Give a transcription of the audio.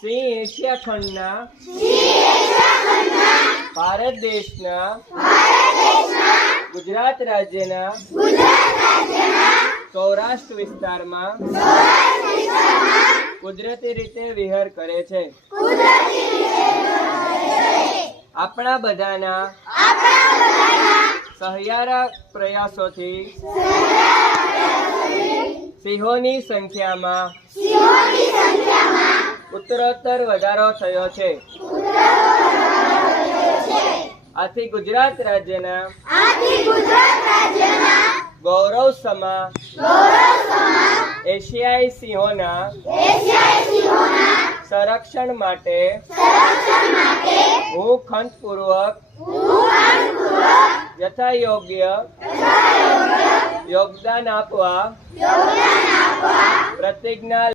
સિંહ Asia ખંડના Bharat દેશના ગુજરાત રાજ્યના સૌરાષ્ટ્ર વિસ્તારમાં કુદરતી રીતે વિહર કરે છે. આપણા બધાના સહિયારા પ્રયાસોથી સિંહોની સંખ્યામાં ઉત્તરોત્તર વધારો થયો છે. આથી ગુજરાત રાજ્યના ગૌરવ સમા એશિયાઈ સિંહોના સંરક્ષણ માટે હું ખંતપૂર્વક યથાયોગ્ય યોગદાન આપવા પ્રતિજ્ઞા